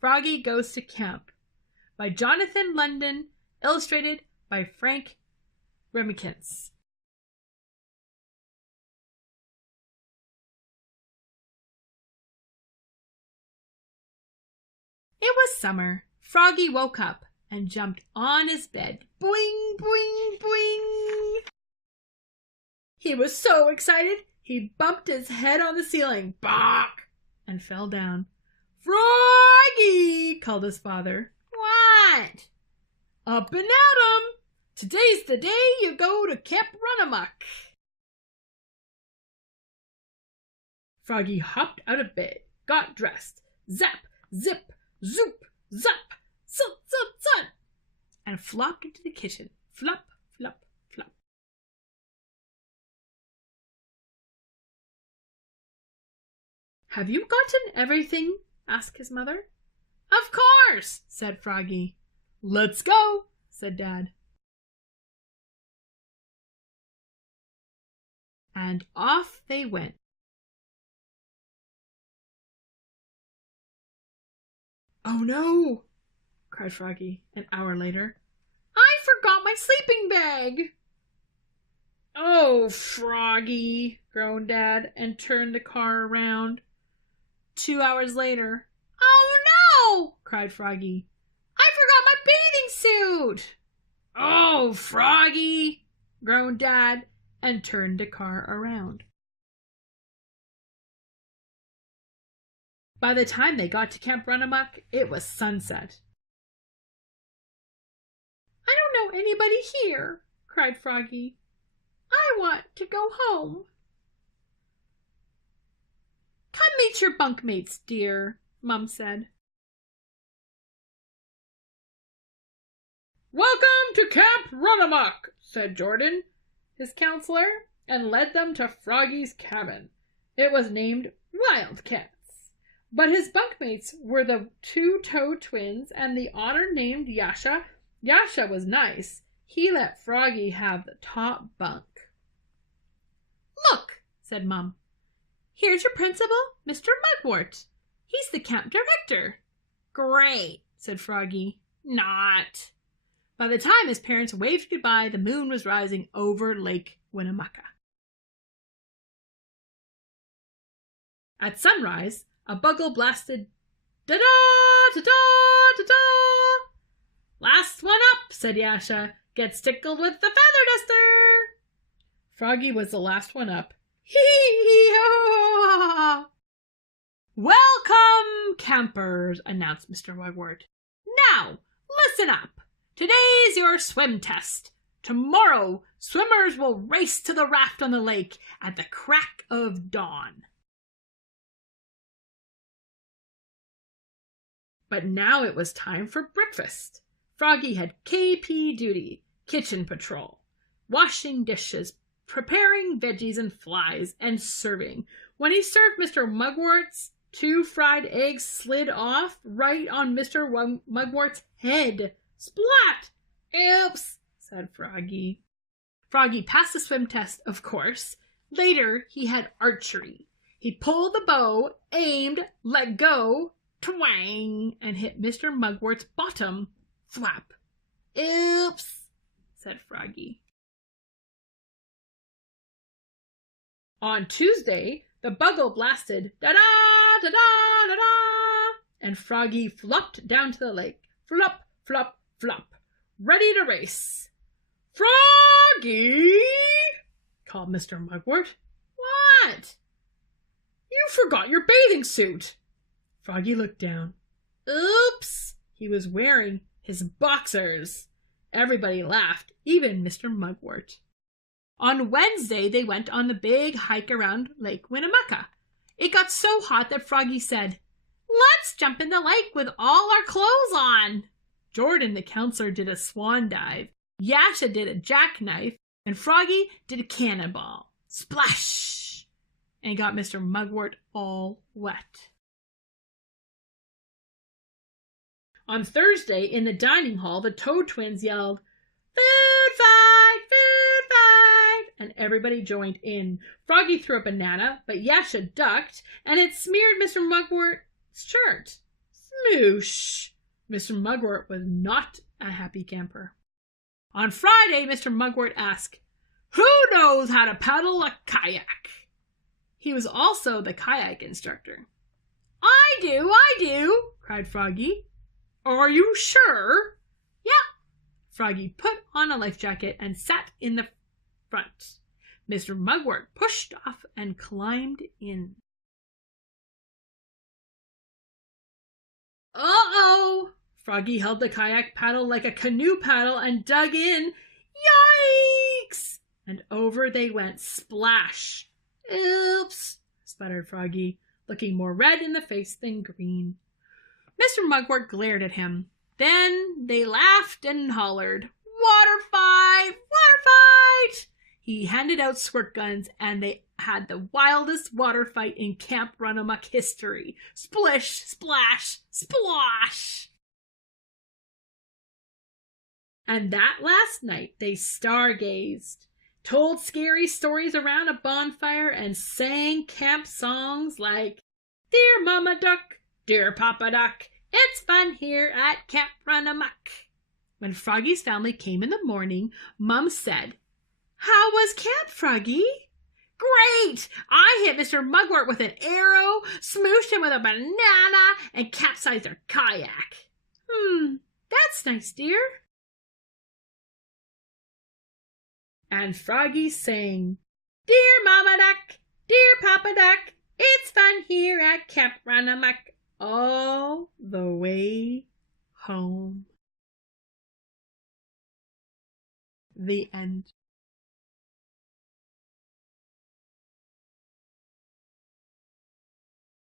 Froggy Goes to Camp by Jonathan London, illustrated by Frank Remkins. It was summer. Froggy woke up and jumped on his bed. Boing, boing, boing. He was so excited, he bumped his head on the ceiling. Bonk! And fell down. Froggy! Called his father. What? Up and at 'em! Today's the day you go to Camp Run-a-Muck. Froggy hopped out of bed, got dressed. Zap, zip, zoop, zap, zut, zut, zut, and flopped into the kitchen. Flop, flop, flop. Have you gotten everything? Asked his mother. Of course, said Froggy. Let's go, said Dad. And off they went. Oh no, cried Froggy an hour later. I forgot my sleeping bag. Oh, Froggy, groaned Dad and turned the car around. 2 hours later. Oh no, cried Froggy. I forgot my bathing suit. Oh, Froggy, groaned Dad and turned the car around. By the time they got to Camp Run-a-Muck, it was sunset. I don't know anybody here, cried Froggy. I want to go home. Come meet your bunkmates, dear, Mum said. Welcome to Camp Run-a-Muck, said Jordan, his counselor, and led them to Froggy's cabin. It was named Wildcats. But his bunkmates were the two Toad twins and the otter named Yasha. Yasha was nice. He let Froggy have the top bunk. Look, said Mum. Here's your principal, Mr. Mugwort. He's the camp director. Great, said Froggy. Not. By the time his parents waved goodbye, the moon was rising over Lake Winnemucca. At sunrise, a bugle blasted, da-da, da-da, da-da. Last one up, said Yasha, gets tickled with the feather duster. Froggy was the last one up. Hee-hee-ho! Welcome, campers, announced Mr. Mugwort. Now, listen up. Today's your swim test. Tomorrow, swimmers will race to the raft on the lake at the crack of dawn. But now it was time for breakfast. Froggy had KP duty, kitchen patrol, washing dishes, preparing veggies and flies, and serving. When he served Mr. Mugwort's, 2 fried eggs slid off right on Mr. Mugwort's head. Splat! Oops, said Froggy. Froggy passed the swim test, of course. Later, he had archery. He pulled the bow, aimed, let go, twang, and hit Mr. Mugwort's bottom. Thwap. Oops, said Froggy. On Tuesday, the bugle blasted, da-da, da-da, da-da, and Froggy flopped down to the lake. Flop, flop, flop, ready to race. Froggy, called Mr. Mugwort. What? You forgot your bathing suit. Froggy looked down. Oops, he was wearing his boxers. Everybody laughed, even Mr. Mugwort. On Wednesday, they went on the big hike around Lake Winnemucca. It got so hot that Froggy said, Let's jump in the lake with all our clothes on. Jordan, the counselor, did a swan dive. Yasha did a jackknife, and Froggy did a cannonball. Splash! And got Mr. Mugwort all wet. On Thursday, in the dining hall, the Toad twins yelled, Food fight! Food fight! And everybody joined in. Froggy threw a banana, but Yasha ducked, and it smeared Mr. Mugwort's shirt. Smoosh! Mr. Mugwort was not a happy camper. On Friday, Mr. Mugwort asked, "Who knows how to paddle a kayak?" He was also the kayak instructor. I do, cried Froggy. Are you sure? Yeah. Froggy put on a life jacket and sat in the front. Mr. Mugwort pushed off and climbed in. Uh-oh! Froggy held the kayak paddle like a canoe paddle and dug in. Yikes! And over they went, splash. Oops, sputtered Froggy, looking more red in the face than green. Mr. Mugwort glared at him. Then they laughed and hollered, "Water fight! Water fight!" He handed out squirt guns, and they had the wildest water fight in Camp Run-a-Muck history. Splish, splash, splosh! And that last night they stargazed, told scary stories around a bonfire, and sang camp songs like, "Dear Mama Duck, dear Papa Duck, it's fun here at Camp Run-a-Muck." When Froggy's family came in the morning, Mum said, "How was camp, Froggy?" "Great! I hit Mr. Mugwort with an arrow, smooshed him with a banana, and capsized our kayak." That's nice, dear." And Froggy sang, "Dear Mama Duck, dear Papa Duck, it's fun here at Camp Run-a-Muck," all the way home. The end.